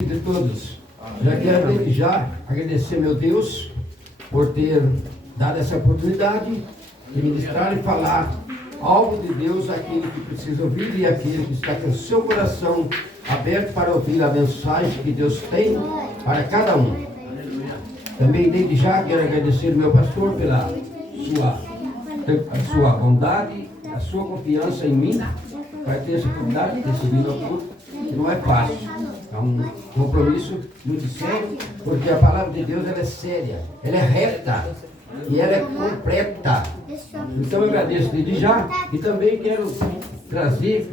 De todos. Já quero já agradecer, meu Deus, por ter dado essa oportunidade de ministrar e falar algo de Deus àquele que precisa ouvir e àquele que está com o seu coração aberto para ouvir a mensagem que Deus tem para cada um. Também desde já quero agradecer ao meu pastor pela sua bondade, a sua confiança em mim, para ter essa oportunidade de seguir no culto, que não é fácil. É um compromisso muito sério, porque a palavra de Deus ela é séria, ela é reta e ela é completa. Então eu agradeço desde já e também quero trazer,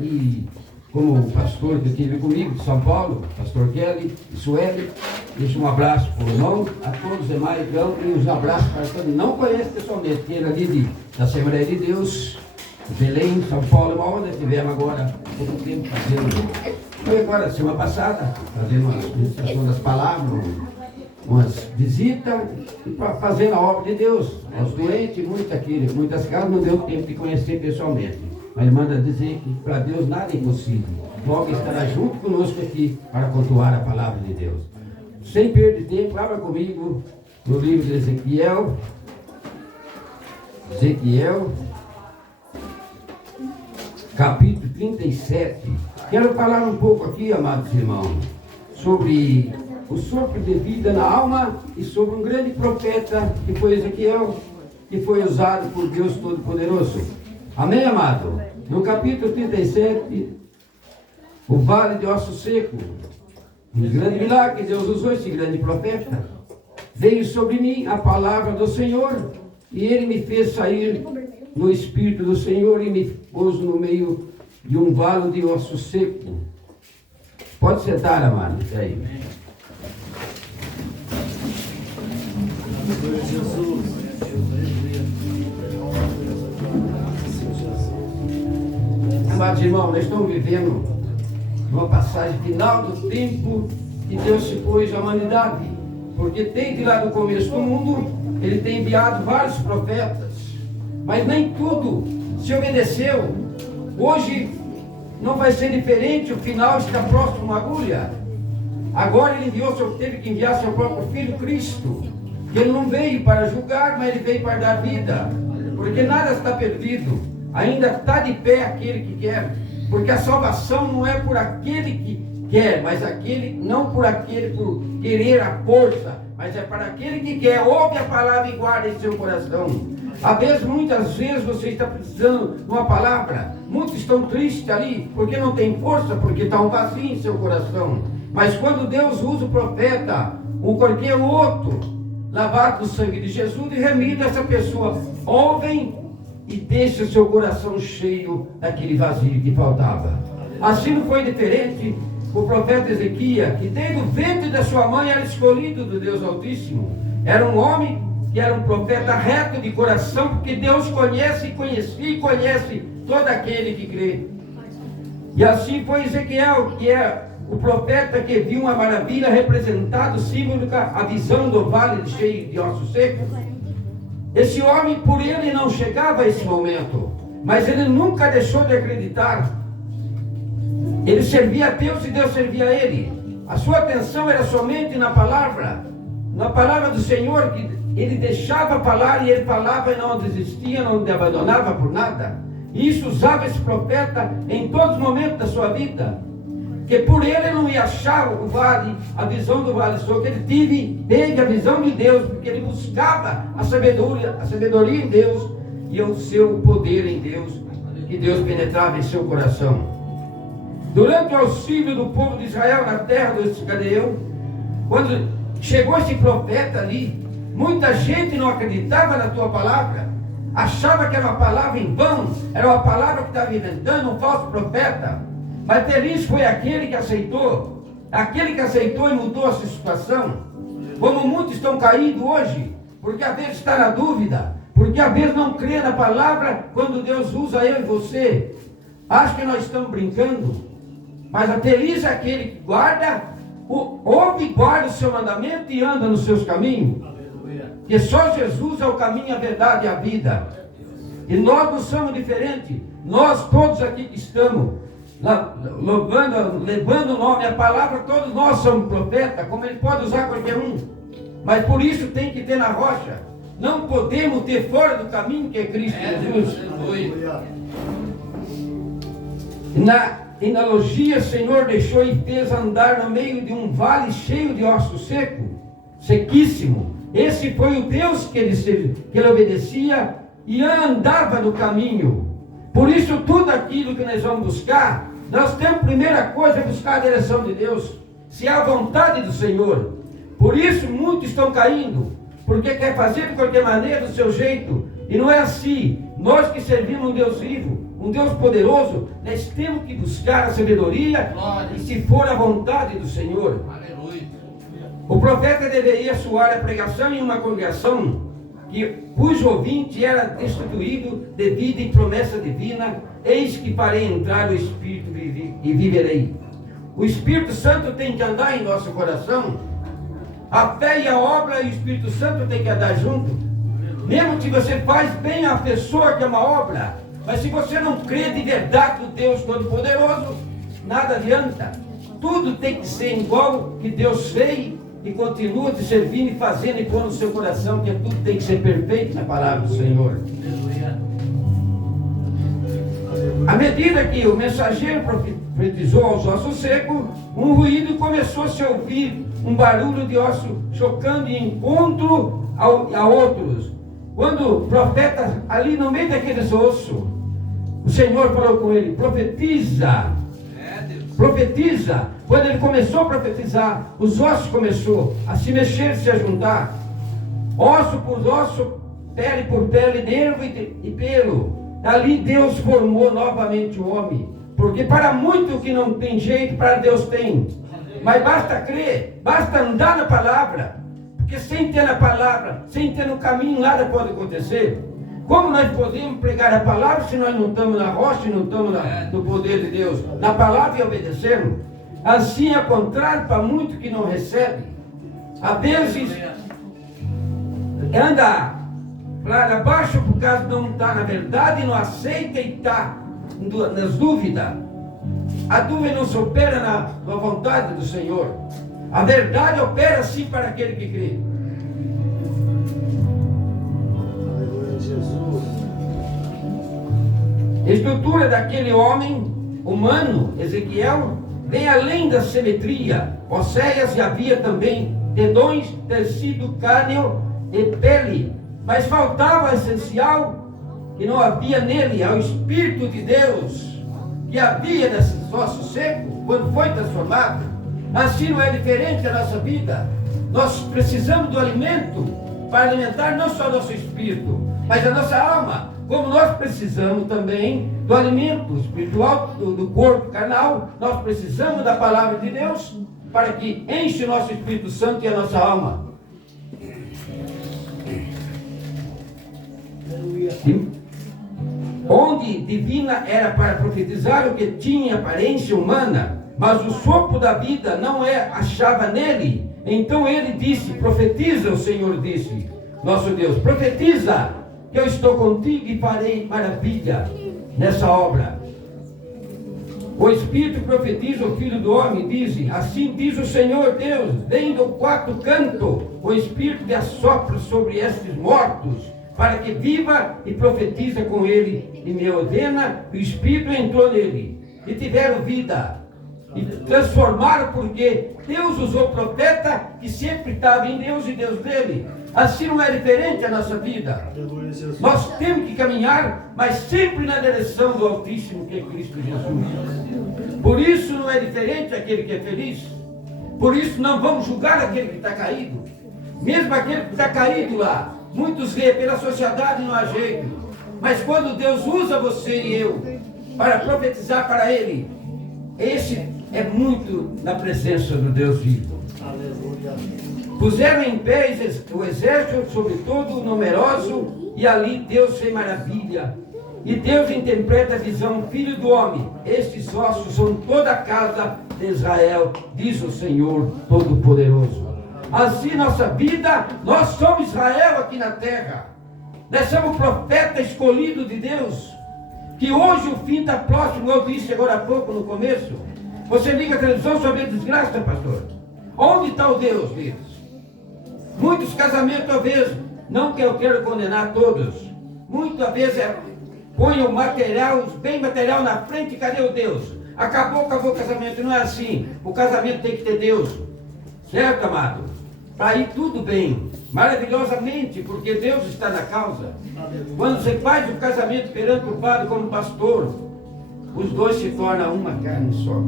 como o pastor que esteve comigo de São Paulo, pastor Kelly e Sueli, deixo um abraço para o irmão, a todos os demais, então, e um abraço para quem não conhece pessoalmente, que era ali da Assembleia de Deus, Belém, São Paulo, uma onda tivemos agora pouco tempo fazendo. Foi agora, semana passada, fazendo uma ministração das palavras, umas visitas, e fazendo a obra de Deus. Aos doentes, muitas casas não deu tempo de conhecer pessoalmente. Mas manda dizer que para Deus nada é impossível. Logo estará junto conosco aqui para cultuar a palavra de Deus. Sem perder tempo, abra comigo no livro de Ezequiel. Capítulo 37. Quero falar um pouco aqui, amados irmãos, sobre o sopro de vida na alma e sobre um grande profeta que foi Ezequiel, que foi usado por Deus Todo-Poderoso. Amém, amado? No capítulo 37, o vale de ossos secos, um grande milagre que Deus usou esse grande profeta. Veio sobre mim a palavra do Senhor e ele me fez sair no Espírito do Senhor e me pôs no meio de um vale de osso seco. Pode sentar, amado. Isso aí. Amados irmãos, nós estamos vivendo uma passagem final do tempo que Deus se pôs à humanidade. Porque desde lá do começo do mundo, Ele tem enviado vários profetas. Mas nem tudo se obedeceu. Hoje não vai ser diferente, o final está próximo à agulha. Agora ele teve que enviar seu próprio Filho Cristo. Ele não veio para julgar, mas ele veio para dar vida. Porque nada está perdido. Ainda está de pé aquele que quer. Porque a salvação não é por aquele que quer, mas não por aquele por querer a força, mas é para aquele que quer, ouve a palavra e guarda em seu coração. Muitas vezes você está precisando de uma palavra. Muitos estão tristes ali, porque não tem força, porque está um vazio em seu coração. Mas quando Deus usa o profeta, ou qualquer outro, lavado do sangue de Jesus e remido, essa pessoa ouvem e deixa o seu coração cheio daquele vazio que faltava. Assim não foi diferente o profeta Ezequias, que desde o ventre da sua mãe era escolhido do Deus Altíssimo. Era um homem que era um profeta reto de coração, porque Deus conhece e conhece todo aquele que crê. E assim foi Ezequiel, que é o profeta que viu uma maravilha representada, simbólica, a visão do vale cheio de ossos secos. Esse homem, por ele não chegava a esse momento, mas ele nunca deixou de acreditar. Ele servia a Deus e Deus servia a ele. A sua atenção era somente na palavra do Senhor, que ele deixava falar e ele falava e não desistia, não abandonava por nada. E isso usava esse profeta em todos os momentos da sua vida. Que por ele não ia achar o vale, a visão do vale seco. Ele teve a visão de Deus, porque ele buscava a sabedoria em Deus e o seu poder em Deus, que Deus penetrava em seu coração. Durante o auxílio do povo de Israel na terra dos Gadeus, quando chegou esse profeta ali, muita gente não acreditava na tua palavra, achava que era uma palavra em vão, era uma palavra que estava inventando, um falso profeta. Mas feliz foi aquele que aceitou e mudou a sua situação. Como muitos estão caindo hoje, porque às vezes está na dúvida, porque às vezes não crê na palavra, quando Deus usa eu e você. Acho que nós estamos brincando, mas feliz é aquele que ouve e guarda o seu mandamento e anda nos seus caminhos. Que só Jesus é o caminho, a verdade e a vida. E nós não somos diferentes. Nós todos aqui que estamos levando o nome, a palavra, todos nós somos profetas, como ele pode usar qualquer um. Mas por isso tem que ter na rocha. Não podemos ter fora do caminho que é Cristo Jesus. Na analogia, o Senhor deixou e fez andar no meio de um vale cheio de ossos secos, sequíssimo. Esse foi o Deus que ele obedecia e andava no caminho. Por isso, tudo aquilo que nós vamos buscar, nós temos, primeira coisa, buscar a direção de Deus, se é a vontade do Senhor. Por isso, muitos estão caindo, porque quer fazer de qualquer maneira, do seu jeito, e não é assim. Nós que servimos um Deus vivo, um Deus poderoso, nós temos que buscar a sabedoria, e se for a vontade do Senhor. Aleluia. O profeta deveria soar a pregação em uma congregação cujo ouvinte era destituído de vida e promessa divina. Eis que farei entrar o Espírito e viverei. O Espírito Santo tem que andar em nosso coração. A fé e a obra e o Espírito Santo tem que andar junto. Mesmo que você faz bem a pessoa que é uma obra, mas se você não crê de verdade no Deus Todo-Poderoso, nada adianta. Tudo tem que ser igual que Deus fez e continua te servindo e fazendo e pondo no seu coração, que tudo tem que ser perfeito na palavra do Senhor. À medida que o mensageiro profetizou aos ossos secos, um ruído começou a se ouvir, um barulho de osso chocando em encontro a outros. Quando o profeta, ali no meio daqueles ossos, o Senhor falou com ele: profetiza. Profetiza. Quando ele começou a profetizar, os ossos começou a se mexer, se a juntar, osso por osso, pele por pele, nervo e pelo. Ali Deus formou novamente o homem, porque para muito que não tem jeito, para Deus tem. Mas basta crer, basta andar na palavra, porque sem ter na palavra, sem ter no caminho, nada pode acontecer. Como nós podemos pregar a palavra se nós não estamos na rocha e não estamos no poder de Deus, na palavra e obedecemos? Assim é contrário para muito que não recebe. Às vezes anda para baixo por causa de não estar na verdade, não aceita e está nas dúvidas. A dúvida não se opera na vontade do Senhor. A verdade opera sim para aquele que crê. A estrutura daquele homem humano, Ezequiel, vem além da simetria. Osséias, e havia também tendões, tecido, carne e pele, mas faltava o essencial que não havia nele, ao Espírito de Deus que havia nesses ossos secos quando foi transformado. Assim não é diferente da nossa vida. Nós precisamos do alimento para alimentar não só nosso espírito, mas a nossa alma. Como nós precisamos também do alimento espiritual, do corpo carnal, nós precisamos da palavra de Deus para que enche o nosso Espírito Santo e a nossa alma. Onde divina era para profetizar o que tinha aparência humana, mas o sopro da vida não achava nele. Então ele disse: profetiza, o Senhor disse, nosso Deus, profetiza, que eu estou contigo e farei maravilha nessa obra. O Espírito profetiza, o Filho do Homem diz: assim diz o Senhor Deus, vem do quarto canto o Espírito de assopra sobre estes mortos, para que viva e profetiza com ele, e me ordena, o Espírito entrou nele, e tiveram vida, e transformaram, porque Deus usou o profeta que sempre estava em Deus e Deus dele. Assim não é diferente a nossa vida. Nós temos que caminhar, mas sempre na direção do Altíssimo, que é Cristo Jesus. Por isso não é diferente aquele que é feliz. Por isso não vamos julgar aquele que está caído. Mesmo aquele que está caído lá, muitos vê pela sociedade não há jeito. Mas quando Deus usa você e eu para profetizar para ele, esse é muito na presença do Deus vivo. Aleluia. Puseram em pé o exército, sobretudo numeroso, e ali Deus fez maravilha. E Deus interpreta a visão: filho do homem, estes ossos são toda a casa de Israel, diz o Senhor Todo-Poderoso. Assim nossa vida, nós somos Israel aqui na terra. Nós somos profeta escolhido de Deus. que hoje o fim está próximo, eu disse agora há pouco no começo. Você liga a televisão sobre a desgraça, pastor. Onde está o Deus deles? Muitos casamentos, às vezes, não que eu quero condenar todos, muitas vezes põe o material, os bem material na frente, cadê o Deus? Acabou o casamento, não é assim. O casamento tem que ter Deus, certo, amado? Para ir tudo bem, maravilhosamente, porque Deus está na causa. Quando você faz o casamento perante o padre como pastor, os dois se tornam uma carne só.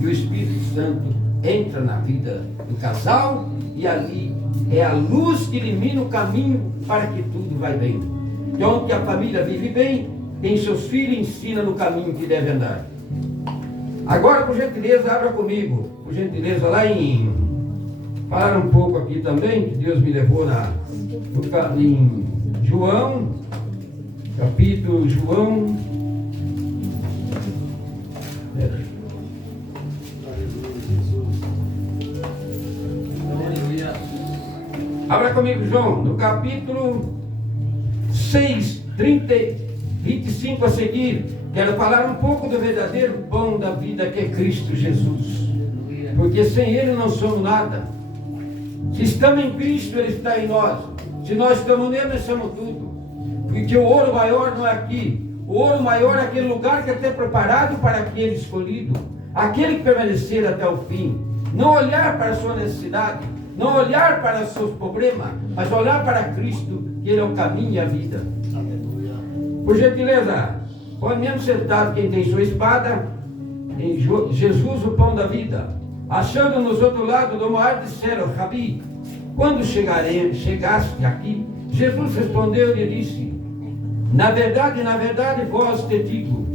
E o Espírito Santo entra na vida do casal e ali é a luz que ilumina o caminho para que tudo vai bem. Então, que a família vive bem, tem seus filhos, ensina no caminho que deve andar. Agora, por gentileza, abra comigo, por gentileza, lá em... Falar um pouco aqui também, que Deus me levou em João, capítulo João. Abra comigo, João, no capítulo 6, 25 a seguir. Quero falar um pouco do verdadeiro pão da vida, que é Cristo Jesus. Porque sem Ele não somos nada. Se estamos em Cristo, Ele está em nós. Se nós estamos nele, nós somos tudo. Porque o ouro maior não é aqui. O ouro maior é aquele lugar que é até preparado para aquele escolhido. Aquele que permanecer até o fim. Não olhar para a sua necessidade. Não olhar para os seus problemas. Mas olhar para Cristo, que Ele é o caminho e a vida. Por gentileza, pode mesmo sentado quem tem sua espada. Em Jesus, o pão da vida. Achando-nos outro lado do mar, disseram: Rabi, quando chegaste aqui? Jesus respondeu e lhe disse: na verdade, vós te digo,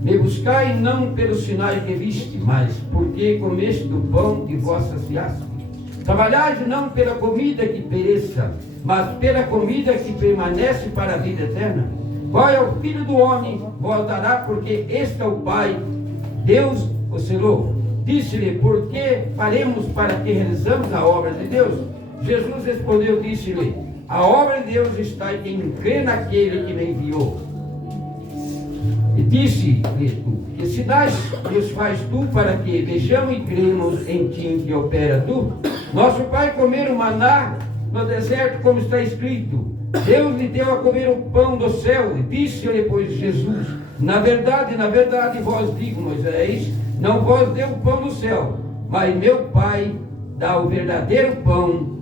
me buscai não pelos sinais que viste, mas porque comeste do pão que vós saciaste. Trabalhai não pela comida que pereça, mas pela comida que permanece para a vida eterna. Qual é o Filho do Homem vos dará, porque este é o Pai. Deus o selou. Disse-lhe: por que faremos para que realizamos a obra de Deus? Jesus respondeu, disse-lhe: a obra de Deus está em quem crê naquele que me enviou. E disse-lhe: que sinais Deus faz tu para que vejamos e cremos em ti em que opera tu? Nosso pai comeram maná no deserto, como está escrito: Deus lhe deu a comer o pão do céu. E disse-lhe, pois, Jesus: na verdade, vós digo, Moisés, não vos deu o pão do céu, mas meu Pai dá o verdadeiro pão,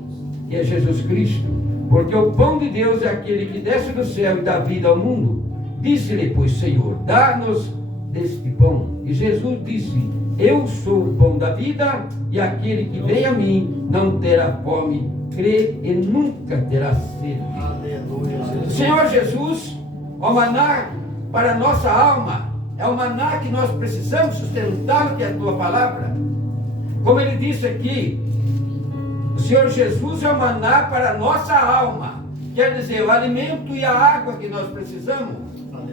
que é Jesus Cristo. Porque o pão de Deus é aquele que desce do céu e dá vida ao mundo. Disse-lhe, pois, Senhor, dá-nos deste pão. E Jesus disse: eu sou o pão da vida, e aquele que vem a mim não terá fome, crê e nunca terá sede. Aleluia. Senhor Jesus, o maná para a nossa alma, é o maná que nós precisamos sustentá-lo, que é a tua palavra. Como ele disse aqui, o Senhor Jesus é o maná para a nossa alma. Quer dizer, o alimento e a água que nós precisamos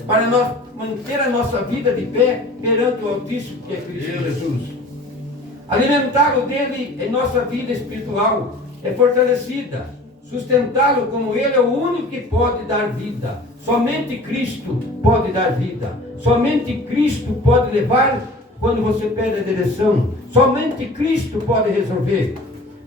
para nós manter a nossa vida de pé perante o Altíssimo, que é Cristo Jesus. Alimentá-lo dele em nossa vida espiritual é fortalecida. Sustentá-lo como ele é o único que pode dar vida. Somente Cristo pode dar vida. Somente Cristo pode levar quando você perde a direção. Somente Cristo pode resolver.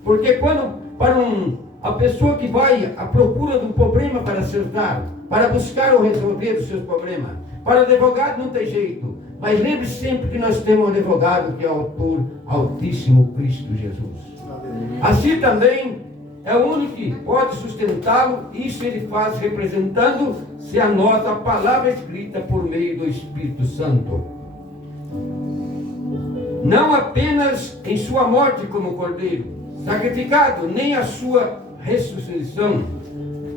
Porque quando a pessoa que vai à procura de um problema para acertar, para buscar ou resolver os seus problemas, para o advogado não tem jeito. Mas lembre-se sempre que nós temos um advogado que é o autor Altíssimo, Cristo Jesus. Assim também é o único que pode sustentá-lo. Isso ele faz representando-se a nós a palavra escrita por meio do Espírito Santo. Não apenas em sua morte como cordeiro sacrificado, nem a sua ressurreição.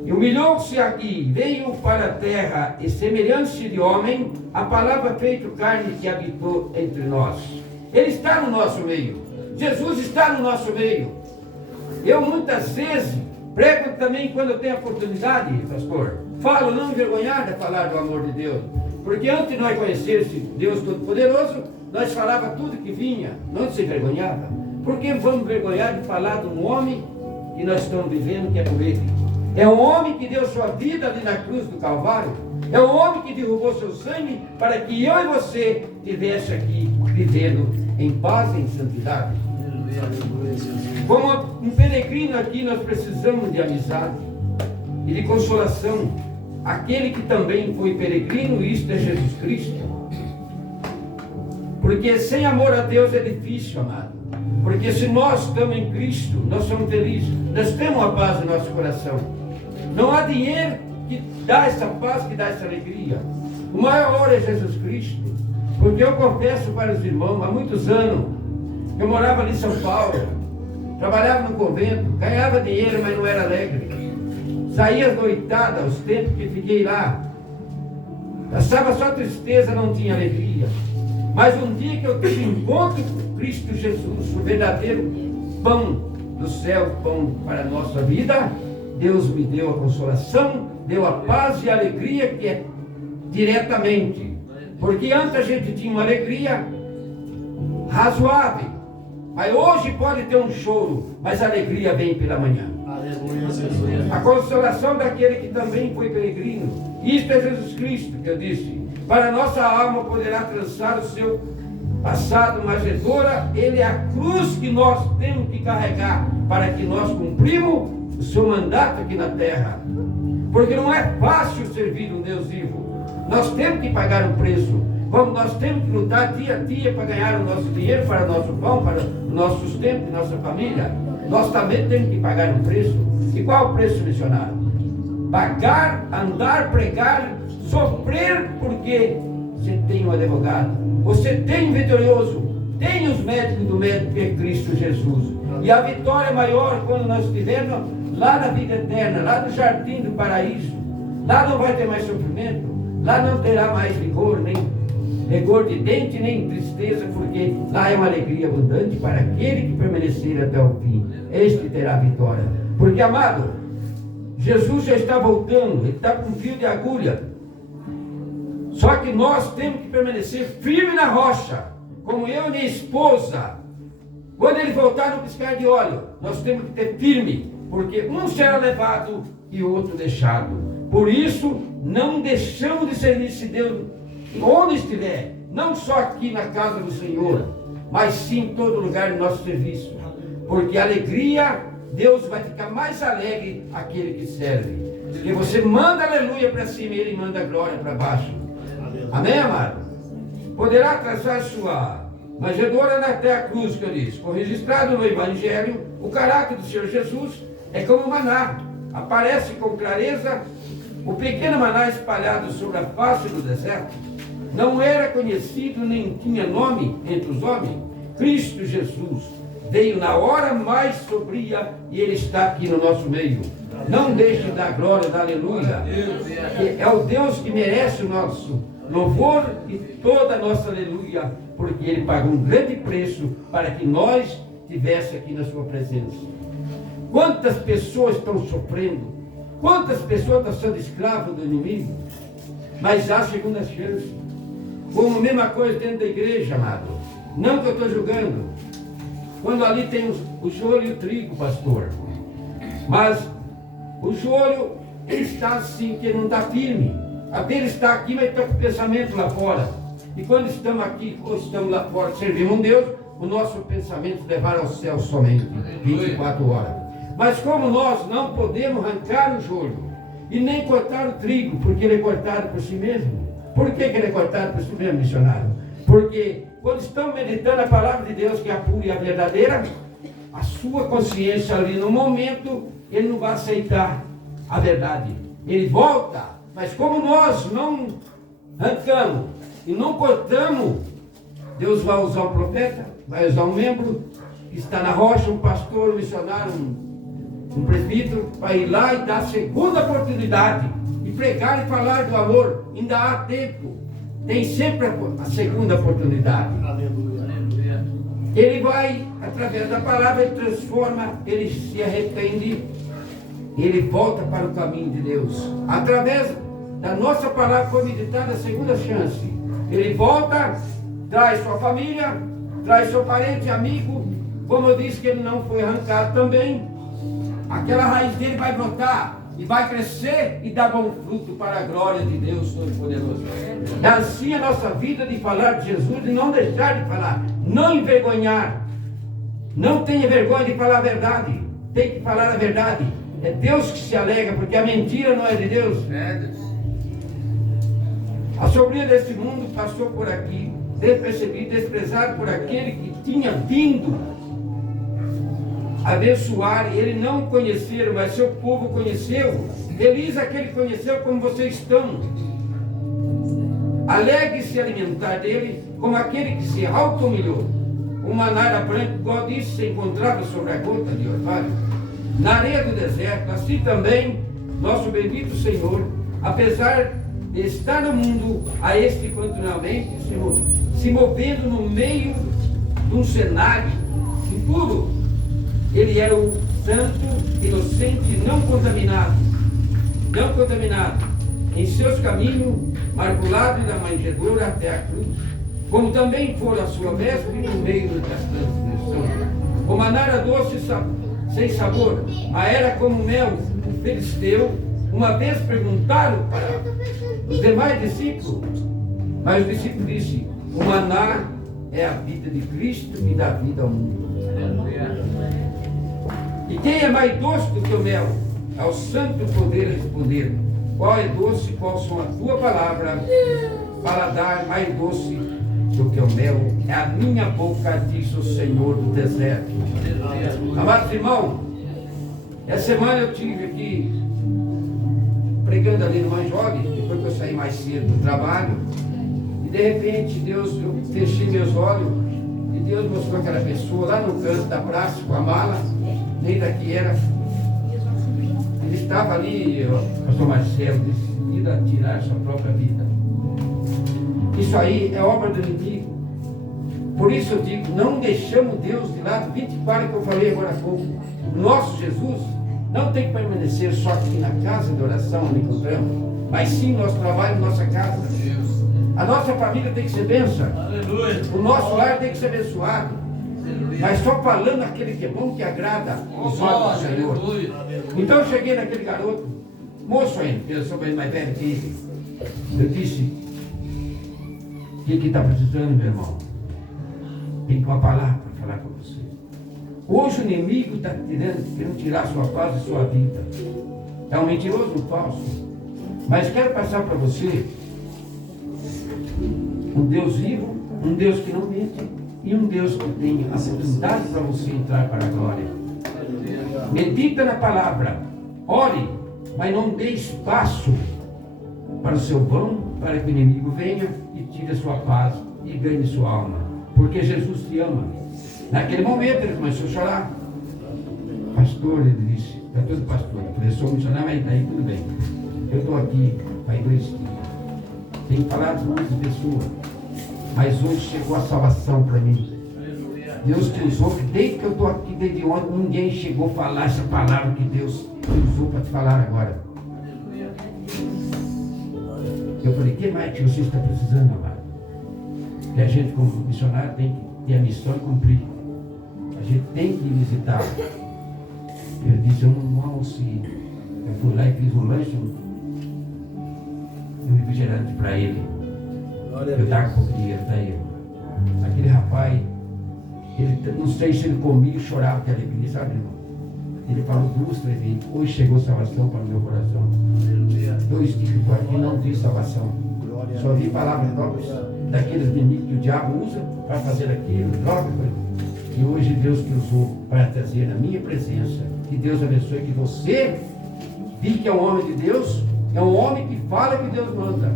E humilhou-se aqui, veio para a terra, e semelhante de homem, a palavra feito carne que habitou entre nós. Ele está no nosso meio. Jesus está no nosso meio. Eu muitas vezes prego também quando eu tenho a oportunidade, pastor. Falo não envergonhado a falar do amor de Deus. Porque antes de nós conhecermos Deus Todo-Poderoso, nós falava tudo que vinha, não se envergonhava. Por que vamos envergonhar de falar de um homem que nós estamos vivendo, que é por ele? É um homem que deu sua vida ali na cruz do Calvário. É o homem que derrubou seu sangue para que eu e você estivesse aqui vivendo em paz e em santidade. Como um peregrino aqui, nós precisamos de amizade e de consolação. Aquele que também foi peregrino, isto é Jesus Cristo. Porque sem amor a Deus é difícil, amado. Porque se nós estamos em Cristo, nós somos felizes. Nós temos a paz no nosso coração. Não há dinheiro que dá essa paz, que dá essa alegria. O maior é Jesus Cristo. Porque eu confesso para os irmãos, há muitos anos, eu morava ali em São Paulo, trabalhava no convento, ganhava dinheiro, mas não era alegre. Saía noitada, os tempos que fiquei lá. Passava só tristeza, não tinha alegria. Mas um dia que eu tive encontro com Cristo Jesus, o verdadeiro pão do céu, pão para a nossa vida, Deus me deu a consolação, deu a paz e a alegria que é diretamente. Porque antes a gente tinha uma alegria razoável. Mas hoje pode ter um choro, mas a alegria vem pela manhã. A consolação daquele que também foi peregrino. Isto é Jesus Cristo, que eu disse. Para a nossa alma poderá trançar o seu passado manjedoura. Ele é a cruz que nós temos que carregar para que nós cumprimos o seu mandato aqui na terra. Porque não é fácil servir um Deus vivo. Nós temos que pagar um preço. Como nós temos que lutar dia a dia para ganhar o nosso dinheiro, para o nosso pão, para o nosso sustento e nossa família, nós também temos que pagar um preço. E qual o preço, missionário? Pagar, andar, pregar, sofrer, porque você tem um advogado, você tem um vitorioso, tem os médicos do médico que é Cristo Jesus. E a vitória é maior quando nós estivermos lá na vida eterna, lá no jardim do paraíso. Lá não vai ter mais sofrimento, lá não terá mais rigor, nem rigor de dente, nem tristeza, porque lá é uma alegria abundante para aquele que permanecer até o fim. Este terá a vitória. Porque, amado, Jesus já está voltando, ele está com fio de agulha. Só que nós temos que permanecer firme na rocha, como eu e minha esposa. Quando ele voltar no piscar de óleo, nós temos que ter firme, porque um será levado e o outro deixado. Por isso, não deixamos de servir se Deus, onde estiver, não só aqui na casa do Senhor, mas sim em todo lugar do nosso serviço. Porque a alegria, Deus vai ficar mais alegre aquele que serve. Porque você manda aleluia para cima e ele manda glória para baixo. Amém, amado? Poderá traçar sua manjedoura até a cruz, que eu disse. Com registrado no Evangelho, o caráter do Senhor Jesus é como maná. Aparece com clareza o pequeno maná espalhado sobre a face do deserto. Não era conhecido nem tinha nome entre os homens. Cristo Jesus veio na hora mais sombria e ele está aqui no nosso meio. Não deixe de dar glória, da aleluia. É o Deus que merece o nosso louvor e toda a nossa aleluia, porque ele pagou um grande preço para que nós estivéssemos aqui na sua presença. Quantas pessoas estão sofrendo? Quantas pessoas estão sendo escravas do inimigo? Mas há segunda chance. Como a mesma coisa dentro da igreja, amado. Não que eu estou julgando. Quando ali tem o joelho e o trigo, pastor. Mas o joelho, ele está assim, que ele não está firme. A dele está aqui, mas está com o pensamento lá fora. E quando estamos aqui, ou estamos lá fora, servimos um Deus, o nosso pensamento levará ao céu somente 24 horas. Mas como nós não podemos arrancar o joelho e nem cortar o trigo, porque ele é cortado por si mesmo. Por que ele é cortado por si mesmo, missionário? Porque quando estamos meditando a palavra de Deus, que é a pura e a verdadeira, a sua consciência ali no momento, ele não vai aceitar a verdade. Ele volta, mas como nós não arrancamos e não cortamos, Deus vai usar um profeta, vai usar um membro que está na rocha, um pastor, um missionário, um presbítero, para ir lá e dar a segunda oportunidade e pregar e falar do amor. Ainda há tempo, tem sempre a segunda oportunidade. Aleluia. Ele vai, através da palavra, ele transforma, ele se arrepende, ele volta para o caminho de Deus. Através da nossa palavra foi meditada a segunda chance. Ele volta, traz sua família, traz seu parente, amigo. Como eu disse que ele não foi arrancado também, aquela raiz dele vai brotar. e vai crescer e dar bom fruto para a glória de Deus Todo-Poderoso. É assim a nossa vida de falar de Jesus e não deixar de falar, não envergonhar. Não tenha vergonha de falar a verdade, tem que falar a verdade. É Deus que se alegra, porque a mentira não é de Deus. A sobrinha desse mundo passou por aqui, despercebido, desprezado por aquele que tinha vindo abençoar. Ele não conheceram, mas seu povo conheceu. Feliz aquele que conheceu como vocês estão. Alegre-se alimentar dele como aquele que se auto-humilhou. O maná era branco, igual disso, se encontrava sobre a gota de orvalho, na areia do deserto. Assim também, nosso bendito Senhor, apesar de estar no mundo, a este continuamente se movendo no meio de um cenário impuro, ele era o santo, inocente, não contaminado, em seus caminhos, marculado da manjedoura até a cruz, como também for a sua mestre no meio das transgressões. O maná era doce sem sabor, mas era como mel. O filisteu uma vez perguntaram para os demais discípulos, mas o discípulo disse: o maná é a vida de Cristo e dá vida ao mundo. E quem é mais doce do que o mel? Ao santo poder responder: qual é doce, qual são a tua palavra, paladar mais doce do que o mel? É a minha boca, diz o Senhor do deserto. Amados irmãos, essa semana eu estive aqui pregando ali no Manjogue, depois que eu saí mais cedo do trabalho, e de repente Deus, eu fechei meus olhos e Deus mostrou aquela pessoa lá no canto da praça com a mala, nem daqui era. Ele estava ali, o pastor Marcelo, decidido a tirar sua própria vida. Isso aí é obra do inimigo. Por isso eu digo, não deixamos Deus de lado. 24 que eu falei agora há pouco. Nosso Jesus não tem que permanecer só aqui na casa de oração, onde encontramos, mas sim no nosso trabalho, nossa casa. A nossa família tem que ser bênção. O nosso lar tem que ser abençoado. Mas só falando aquele que é bom, que agrada os olhos do Senhor. Então eu cheguei naquele garoto, moço ainda, porque eu sou bem mais velho que ele. Eu disse: o que está precisando, meu irmão? Tem uma palavra para falar com você. Hoje o inimigo está querendo tirar sua paz e sua vida. É um mentiroso, um falso. Mas quero passar para você um Deus vivo, um Deus que não mente, e um Deus que tem a oportunidade para você entrar para a glória. Medita na palavra, ore, mas não dê espaço para o seu vão, para que o inimigo venha e tire a sua paz e ganhe sua alma, porque Jesus te ama. Naquele momento ele começou a chorar. Pastor, ele disse, está todo pastor, eu falei: sou missionário, mas daí tudo bem, eu estou aqui faz 2 dias, tenho falado com muitas pessoas, mas hoje chegou a salvação para mim. Deus te usou, desde que eu estou aqui, desde ontem, ninguém chegou a falar essa palavra que Deus te usou para te falar agora. Eu falei: o que mais que você está precisando, amado? Que a gente, como missionário, tem que ter a missão e cumprir. A gente tem que visitar. Ele disse: eu não almoço. Eu fui lá e fiz um lanche, um refrigerante para ele. Eu estava com dinheiro para ele. Aquele rapaz, ele, não sei se ele comia e chorava de alegria, sabe, irmão? Ele falou 2, 3 vezes: hoje chegou salvação para o meu coração. 2 dias que estou aqui, não vi salvação. Só vi palavras próprias daqueles inimigos que o diabo usa para fazer aquilo, droga. E hoje Deus te usou para trazer na minha presença. Que Deus abençoe, que você vi que é um homem de Deus, é um homem que fala que Deus manda.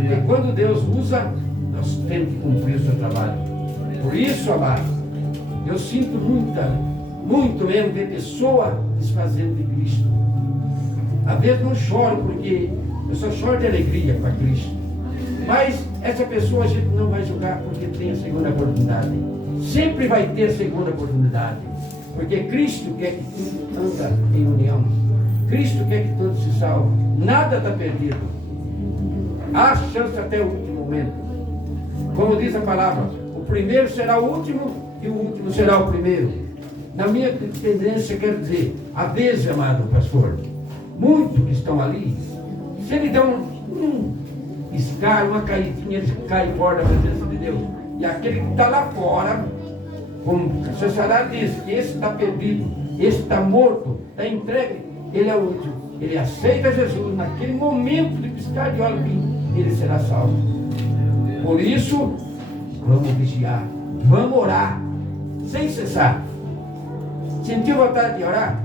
E quando Deus usa, nós temos que cumprir o seu trabalho. Por isso, amado, eu sinto muito mesmo ver pessoa desfazendo de Cristo. Às vezes não choro, porque eu só choro de alegria para Cristo. Mas essa pessoa a gente não vai julgar, porque tem a segunda oportunidade. Sempre vai ter a segunda oportunidade. Porque Cristo quer que tudo anda em união. Cristo quer que todos se salvem. Nada está perdido. Há chance até o último momento. Como diz a palavra: o primeiro será o último e o último será o primeiro. Na minha tendência, quero dizer, às vezes, amado pastor, muitos que estão ali, se ele der um piscar, uma caidinha, ele cai fora da presença de Deus. E aquele que está lá fora, como o sacerdote diz, que esse está perdido, esse está morto, está entregue, ele é útil. Ele aceita Jesus, naquele momento de piscar de olho, ele será salvo. Por isso, vamos vigiar, vamos orar, sem cessar. Sentiu vontade de orar?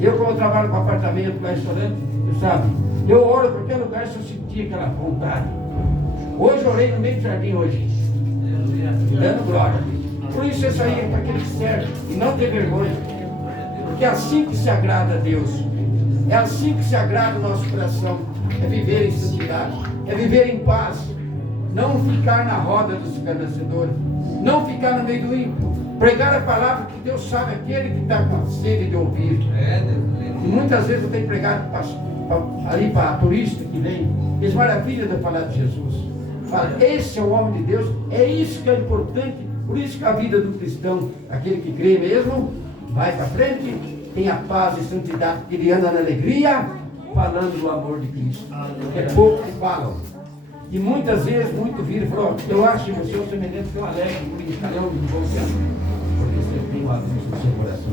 Eu, como trabalho com apartamento, com restaurante, você sabe, eu oro em qualquer lugar se eu sentir aquela vontade. Hoje eu orei no meio do jardim hoje, dando glória. Por isso isso aí é para aquele que serve e não ter vergonha. Porque é assim que se agrada a Deus. É assim que se agrada o nosso coração. É viver em santidade, é viver em paz. Não ficar na roda dos escarnecedores, não ficar no meio do ímpio. Pregar a palavra que Deus sabe, aquele que está com sede de ouvir. E muitas vezes eu tenho pregado ali para a turista que vem, diz maravilha da palavra de Jesus. Fala, esse é o homem de Deus, é isso que é importante. Por isso que a vida do cristão, aquele que crê mesmo, vai para frente, tem a paz e santidade, que ele anda na alegria, falando do amor de Cristo. É pouco que falam. E muitas vezes, muito viram e falam, eu acho que você é um semelhante que eu alegre, por brincalhão, de bom tempo, porque você tem uma luz no seu coração.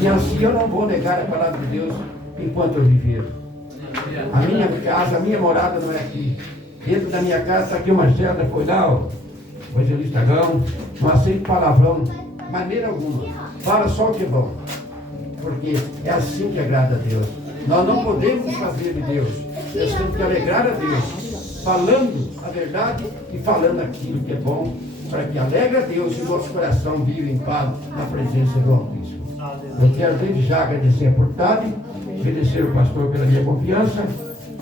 E assim eu não vou negar a palavra de Deus enquanto eu viver. A minha casa, a minha morada não é aqui. Dentro da minha casa está aqui uma Marcela, foi lá, o evangelista Gão, não aceito palavrão, de maneira alguma. Fala só o que é bom. Porque é assim que agrada a Deus. Nós não podemos fazer de Deus. Nós temos que alegrar a Deus, falando a verdade e falando aquilo que é bom, para que alegre a Deus e o nosso coração viva em paz na presença do Altíssimo. Eu quero desde já agradecer a oportunidade, agradecer o pastor pela minha confiança,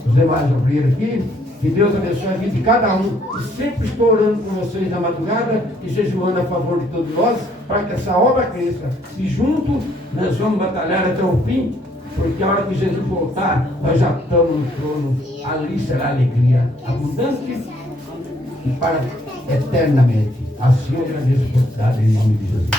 os demais obreiros aqui. Que Deus abençoe a vida de cada um. E sempre estou orando com vocês na madrugada e jejuando a favor de todos nós, para que essa obra cresça. E junto nós vamos batalhar até o fim, porque a hora que Jesus voltar, nós já estamos no trono. Ali será alegria abundante e para eternamente. Assim eu agradeço por estar em nome de Jesus.